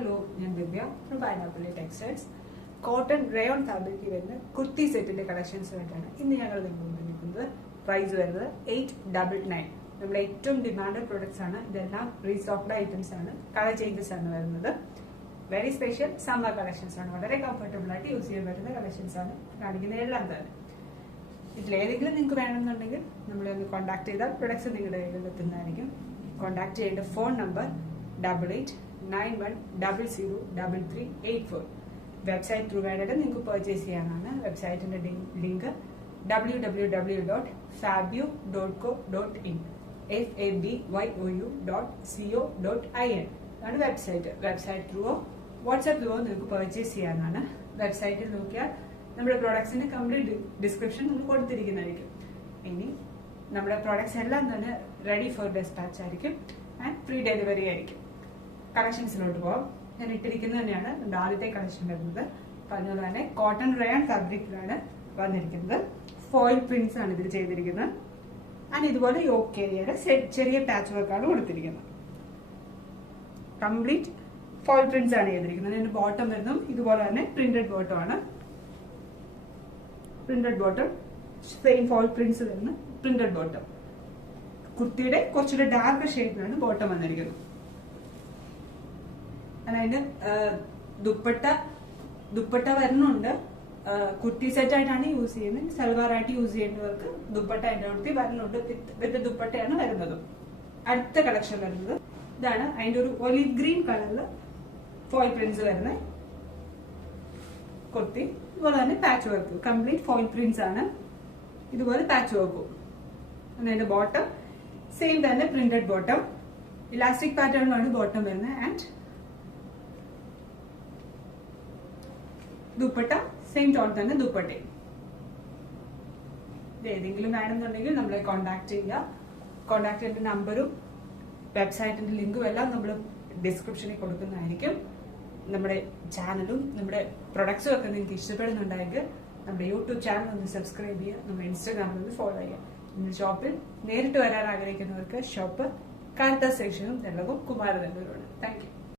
Hello, ഞാൻ Divya from pineapple textiles. Cotton rayon fabric വരുന്ന കുർത്തി സെറ്റിന്റെ കളക്ഷൻസ് ആയിട്ടാണ് ഇന്ന് ഞങ്ങൾ നിങ്ങൾക്ക് മുന്നിൽ. പ്രൈസ് വരുന്നത് 899. നമ്മുടെ ഏറ്റവും ഡിമാൻഡ് പ്രോഡക്ട്സ് ആണ്. ഇതെല്ലാം റീസ്റ്റോക്ഡ് ഐറ്റംസ് ആണ്. കളർ ചേഞ്ചസ് ആണ് വരുന്നത്. വെരി സ്പെഷ്യൽ സമ്മർ കളക്ഷൻസ് ആണ്. വളരെ കംഫർട്ടബിൾ ആയിട്ട് യൂസ് ചെയ്യാൻ പറ്റുന്ന കളക്ഷൻസ് ആണ് കാണിക്കുന്ന എല്ലാം തന്നെ. ഇതിലേതെങ്കിലും നിങ്ങൾക്ക് വേണമെന്നുണ്ടെങ്കിൽ നമ്മളെ ഒന്ന് കോൺടാക്ട് ചെയ്താൽ പ്രൊഡക്ട്സ് നിങ്ങളുടെ കയ്യിൽ എത്തുന്നതായിരിക്കും. കോൺടാക്ട് ചെയ്യേണ്ട ഫോൺ നമ്പർ 8891003384. വെബ്സൈറ്റ് ത്രൂ വേണ്ടിയിട്ട് നിങ്ങൾക്ക് പർച്ചേസ് ചെയ്യാനാണ്. വെബ്സൈറ്റിന്റെ ലിങ്ക് www.fabyu.co.in fabyu.co.in ആണ് വെബ്സൈറ്റ്. വെബ്സൈറ്റ് ത്രൂവോ വാട്സ്ആപ്പ് ത്രൂവോ നിങ്ങൾക്ക് പർച്ചേസ് ചെയ്യാനാണ്. വെബ്സൈറ്റിൽ നോക്കിയാൽ നമ്മുടെ പ്രോഡക്ട്സിന്റെ കംപ്ലീറ്റ് ഡിസ്ക്രിപ്ഷൻ നമ്മൾ കൊടുത്തിരിക്കുന്നതായിരിക്കും. ഇനി നമ്മുടെ പ്രോഡക്ട്സ് എല്ലാം തന്നെ റെഡി ഫോർ ഡെസ്പാച്ച് ആയിരിക്കും ആൻഡ് ഫ്രീ ഡെലിവറി ആയിരിക്കും. കളക്ഷൻസിലോട്ട് പോകാം. ഞാൻ ഇട്ടിരിക്കുന്നത് തന്നെയാണ് നമ്മുടെ ആദ്യത്തെ കളക്ഷൻ വരുന്നത്. പറഞ്ഞതുപോലെ തന്നെ കോട്ടൺ റയോൺ ഫാബ്രിക്കിലാണ് വന്നിരിക്കുന്നത്. ഫോയിൽ പ്രിന്റ്സ് ആണ് ഇതിൽ ചെയ്തിരിക്കുന്നത്. ആൻഡ് ഇതുപോലെ യോക്ക് ഏരിയയുടെ ചെറിയ പാച്ച് വർക്കാണ് കൊടുത്തിരിക്കുന്നത്. കംപ്ലീറ്റ് ഫോയിൽ പ്രിന്റ്സ് ആണ് ചെയ്തിരിക്കുന്നത്. അതിന്റെ ബോട്ടം വരുന്നതും ഇതുപോലെ തന്നെ പ്രിന്റഡ് ബോട്ടം ആണ്. Printed bottom same foil prints വരുന്ന പ്രിന്റഡ് ബോട്ടം. കുർത്തിയുടെ കുറച്ചുകൂടെ ഡാർക്ക് ഷെയ്ഡിലാണ് ബോട്ടം വന്നിരിക്കുന്നത്. അതിന്റെ ദുപ്പട്ട വരുന്നുണ്ട്. കുർത്തി സെറ്റ് ആയിട്ടാണ് യൂസ് ചെയ്യുന്നത്. സൽവാർ ആയിട്ട് യൂസ് ചെയ്യുന്നവർക്ക് ദുപ്പട്ട അതിന്റെ അടുത്ത് വരുന്നുണ്ട്. വിത്ത് ദുപ്പട്ടയാണ് വരുന്നത്. അടുത്ത കളക്ഷൻ വരുന്നത് ഇതാണ്. അതിന്റെ ഒരു ഒലിവ് ഗ്രീൻ കളറിൽ ഫോയിൽ പ്രിന്റ്സ് വരുന്ന കുർത്തി. ഇതുപോലെ തന്നെ patch work complete foil prints ആണ്. ഇതുപോലെ പാച്ച് വർക്കും. അതിന്റെ ബോട്ടം സെയിം തന്നെ പ്രിന്റഡ് ബോട്ടം. ഇലാസ്റ്റിക് പാറ്റേണിലാണ് ബോട്ടം വരുന്നത്. ആൻഡ് ദുപ്പട്ട സെയിം ടോൺ തന്നെ ദുപ്പട്ടയും. ഏതെങ്കിലും വേണമെന്നുണ്ടെങ്കിൽ നമ്മളെ കോൺടാക്ട് ചെയ്യുക. കോൺടാക്ട് ചെയ്യേണ്ട നമ്പറും വെബ്സൈറ്റിന്റെ ലിങ്കും എല്ലാം നമ്മൾ ഡിസ്ക്രിപ്ഷനിൽ കൊടുക്കുന്നതായിരിക്കും. നമ്മുടെ ചാനലും നമ്മുടെ പ്രൊഡക്ട്സും ഒക്കെ നിങ്ങൾക്ക് ഇഷ്ടപ്പെടുന്നുണ്ടെങ്കിൽ നമ്മുടെ യൂട്യൂബ് ചാനൽ ഒന്ന് സബ്സ്ക്രൈബ് ചെയ്യുക. നമ്മുടെ ഇൻസ്റ്റാഗ്രാമിൽ ഒന്ന് ഫോളോ ചെയ്യുക. ഇന്ന് ഷോപ്പിൽ നേരിട്ട് വരാൻ ആഗ്രഹിക്കുന്നവർക്ക് ഷോപ്പ് കാർത്ത സെക്ഷനും തെല്ലവും കുമാരനെല്ലൂരുമാണ്. Thank you.